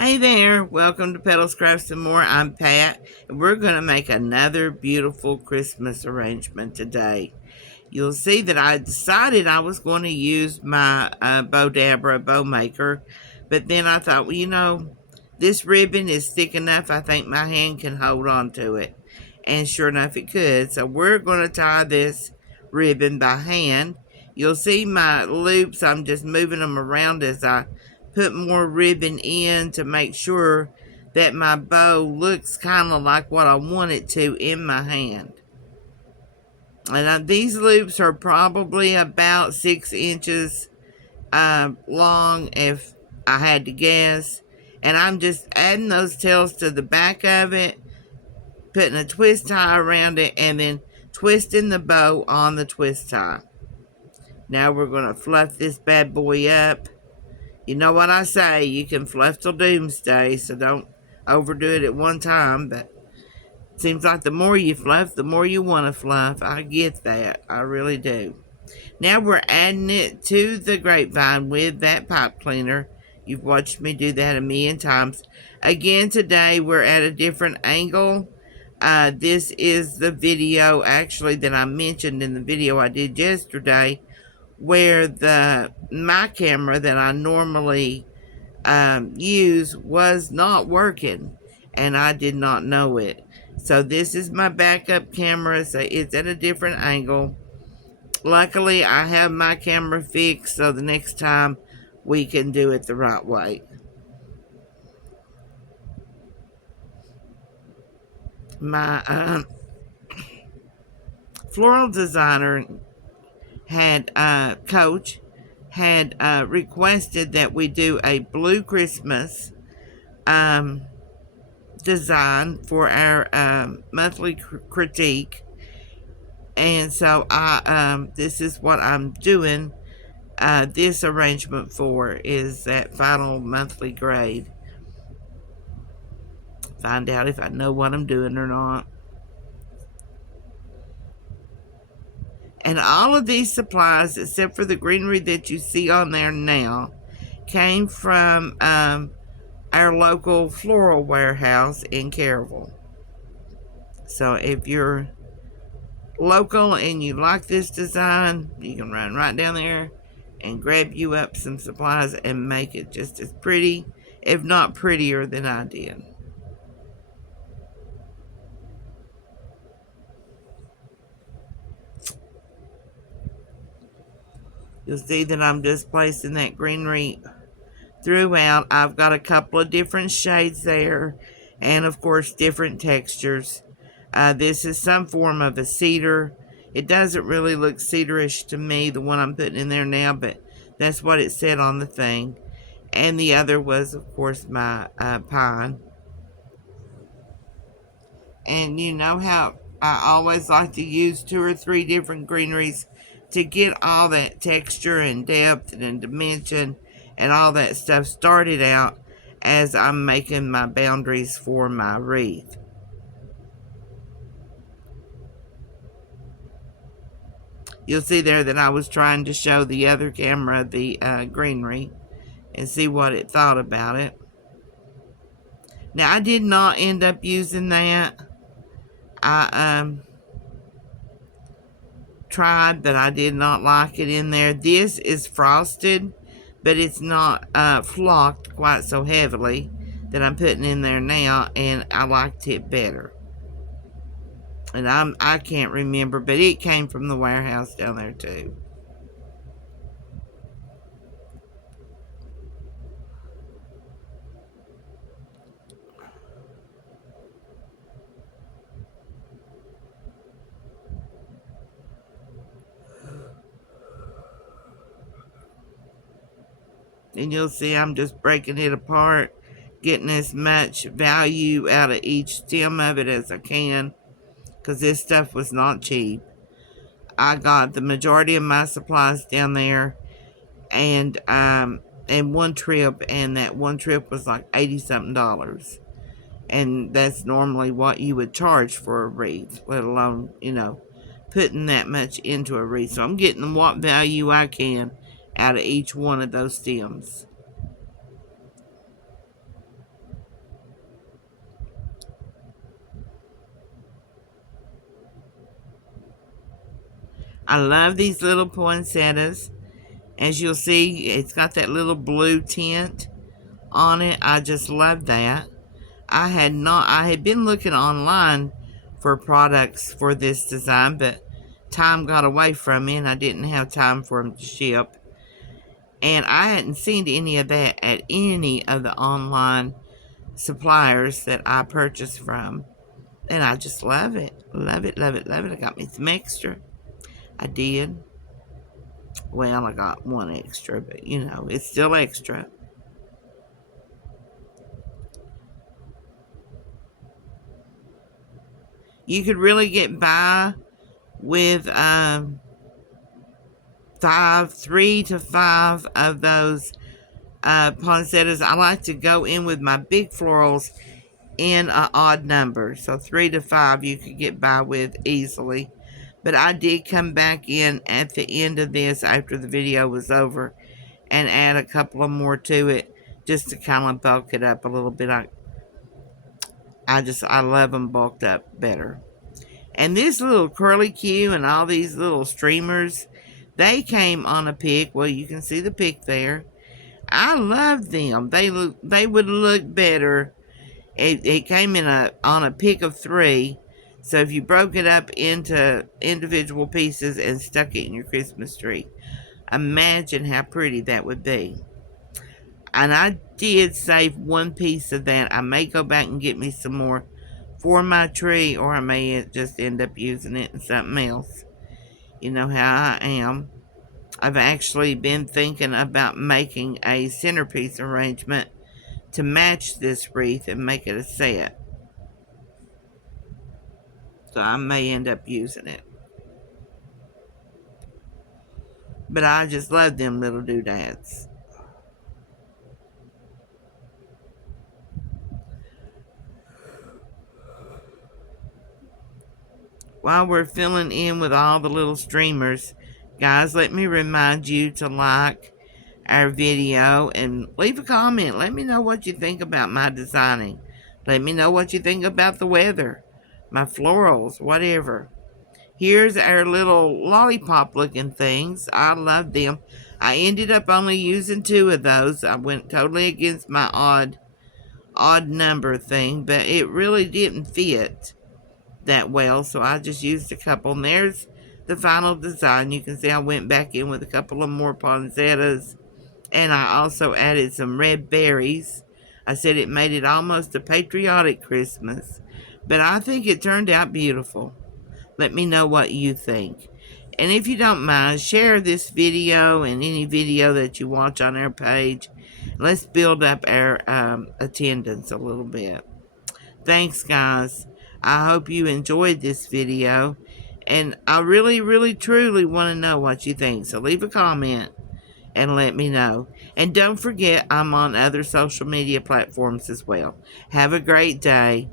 Hey there, welcome to Petals, Crafts and More. I'm Pat, and we're going to make another beautiful Christmas arrangement today. You'll see that I decided I was going to use my Bow Dabra bow maker, but then I thought, this ribbon is thick enough, I think my hand can hold on to it. And sure enough, it could. So we're going to tie this ribbon by hand. You'll see my loops, I'm just moving them around as I put more ribbon in to make sure that my bow looks kind of like what I want it to in my hand. And these loops are probably about 6 inches long if I had to guess. And I'm just adding those tails to the back of it, putting a twist tie around it, and then twisting the bow on the twist tie. Now we're going to fluff this bad boy up. You know what I say, you can fluff till doomsday, so don't overdo it at one time, but it seems like the more you fluff, the more you want to fluff. I get that, I really do. Now we're adding it to the grapevine with that pipe cleaner. You've watched me do that a million times. Again, today we're at a different angle. This is the video, actually, that I mentioned in the video I did yesterday, where my camera that I normally use was not working, and I did not know it. So this is my backup camera, so it's at a different angle. Luckily, I have my camera fixed, so the next time we can do it the right way. My floral designer Coach had requested that we do a blue Christmas design for our monthly critique. And so this is what I'm doing this arrangement for, is that final monthly grade. Find out if I know what I'm doing or not. And all of these supplies, except for the greenery that you see on there now, came from our local floral warehouse in Caryville. So if you're local and you like this design, you can run right down there and grab you up some supplies and make it just as pretty, if not prettier, than I did. You'll see that I'm just placing that greenery throughout. I've got a couple of different shades there, and of course different textures. This is some form of a cedar. It doesn't really look cedarish to me, the one I'm putting in there now, but that's what it said on the thing. And the other was, of course, my pine. And you know how I always like to use 2 or 3 different greeneries to get all that texture and depth and dimension and all that stuff started out as I'm making my boundaries for my wreath. You'll see there that I was trying to show the other camera the greenery and see what it thought about it. Now, I did not end up using that. I tried, but I did not like it in there. This is frosted, but it's not flocked quite so heavily that I'm putting in there now, and I liked it better. And I can't remember, but it came from the warehouse down there too. And you'll see I'm just breaking it apart, getting as much value out of each stem of it as I can, because this stuff was not cheap. I got the majority of my supplies down there, and one trip, and that one trip was like $80-something. And that's normally what you would charge for a wreath, let alone, putting that much into a wreath. So I'm getting what value I can out of each one of those stems. I love these little poinsettias. As you'll see, it's got that little blue tint on it. I just love that. I had been looking online for products for this design, but time got away from me and I didn't have time for them to ship. And I hadn't seen any of that at any of the online suppliers that I purchased from. And I just love it. Love it, love it, love it. I got me some extra. I did. Well, I got one extra, but you know, it's still extra. You could really get by with 3 to 5 of those poinsettias. I like to go in with my big florals in an odd number. So 3 to 5 you could get by with easily. But I did come back in at the end of this after the video was over and add a couple of more to it just to kind of bulk it up a little bit. I love them bulked up better. And this little curly Q and all these little streamers, they came on a pick. Well, you can see the pick there. I love them. They would look better. It came on a pick of 3. So if you broke it up into individual pieces and stuck it in your Christmas tree, imagine how pretty that would be. And I did save one piece of that. I may go back and get me some more for my tree, or I may just end up using it in something else. You know how I am. I've actually been thinking about making a centerpiece arrangement to match this wreath and make it a set. So I may end up using it. But I just love them little doodads. While we're filling in with all the little streamers, guys, let me remind you to like our video and leave a comment. Let me know what you think about my designing. Let me know what you think about the weather, my florals, whatever. Here's our little lollipop looking things. I love them. I ended up only using 2 of those. I went totally against my odd number thing, but it really didn't fit that well, so I just used a couple. And there's the final design. You can see I went back in with a couple of more poinsettias, and I also added some red berries. I said it made it almost a patriotic Christmas, but I think it turned out beautiful. Let me know what you think. And if you don't mind, share this video and any video that you watch on our page. Let's build up our attendance a little bit. Thanks, guys. I hope you enjoyed this video. And I really, really, truly want to know what you think. So leave a comment and let me know. And don't forget, I'm on other social media platforms as well. Have a great day.